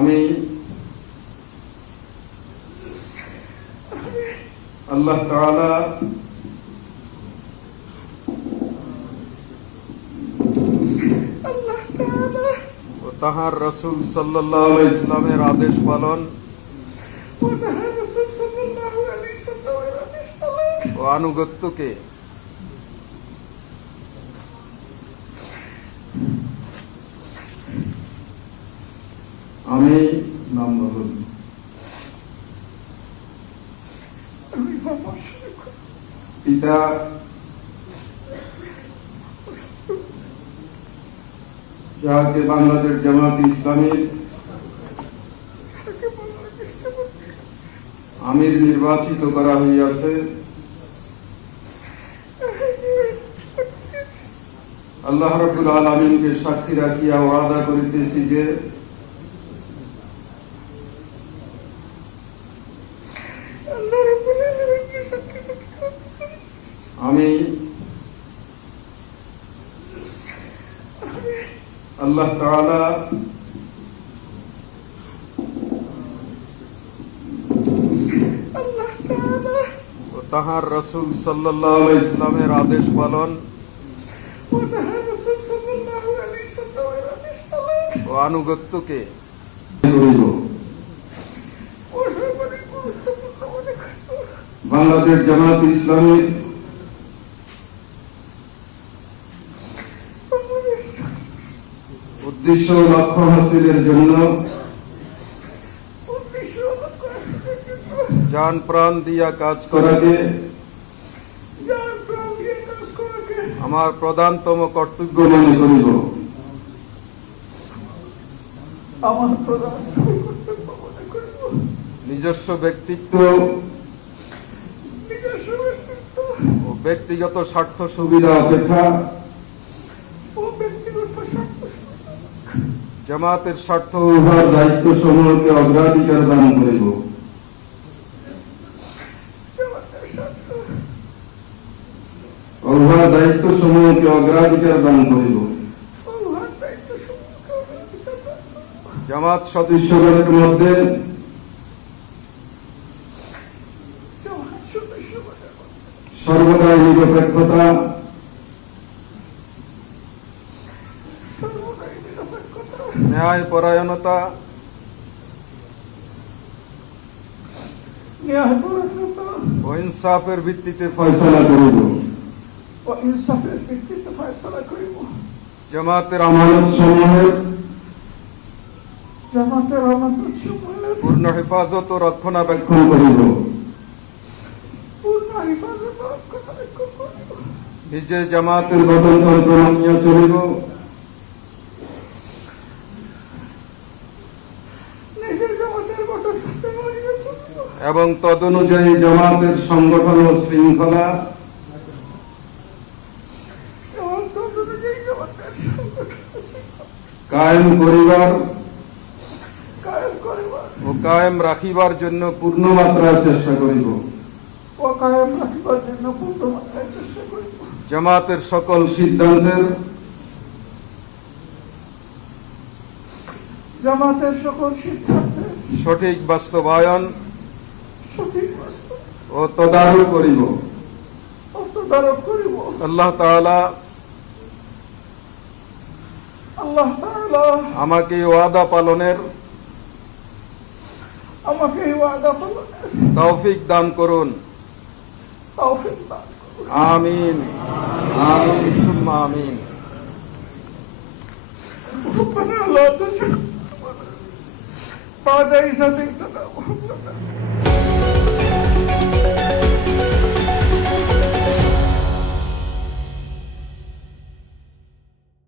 আমি আল্লাহ তাআলা ও তাহার রাসূল সাল্লাল্লাহু আলাইহি ওয়াসাল্লামের আদেশ পালন ও আনুগত্যকে আমি নাম বলুন পিতা যাহাকে বাংলাদেশ জামাত ইসলামীর আমির নির্বাচিত করা হইয়াছে, আল্লাহ রাব্বুল আলামিনকে সাক্ষী রাখিয়া ওয়াদা করিতেছি যে আমি আল্লাহ তাআলা ও তাহার রাসূল সাল্লাল্লাহু আলাইহি ওয়াসাল্লামের আদেশ পালন ও আনুগত্যকে বাংলাদেশ জামাত ইসলামীর উদ্দেশ্য লক্ষ্য হাসিলের জন্য জান প্রাণ দিয়া কাজ করাকে আমার প্রধানতম কর্তব্য মনে করিব। নিজস্ব ব্যক্তিত্ব ও ব্যক্তিগত স্বার্থ সুবিধা অপেক্ষা জামাতের স্বার্থ উভয় দায়িত্ব সমূহকে অগ্রাধিকার দান করিব। উভয় দায়িত্ব সমূহকে অগ্রাধিকার দান করিব। জামাত সদস্যগণের মধ্যে সর্বদাই নিরপেক্ষতা ন্যায় পরায়ণতা ও ইনসাফের ভিত্তিতে ফয়সালা করিব। জামাতের আমানত সমূহের পূর্ণ হেফাজত ও রক্ষণাবেক্ষণ করিব। নিজে জামাতের গঠনতন্ত্র মানিয়া চলিব এবং তদনুযায়ী জামাতের সংগঠন ও শৃঙ্খলা কায়েম করিবার ও কায়েম রাখিবার জন্য পূর্ণ মাত্রায় চেষ্টা করিব। জামাতের সকল সিদ্ধান্তের সঠিক বাস্তবায়ন ও তদারক করিব। আল্লাহ তাআলা আমাকে ওয়াদা পালনের তৌফিক দান করুন। আমিন আমিন সুম্মা আমিন। ربنا لا تزغ بعد إذ هديتنا وهب لنا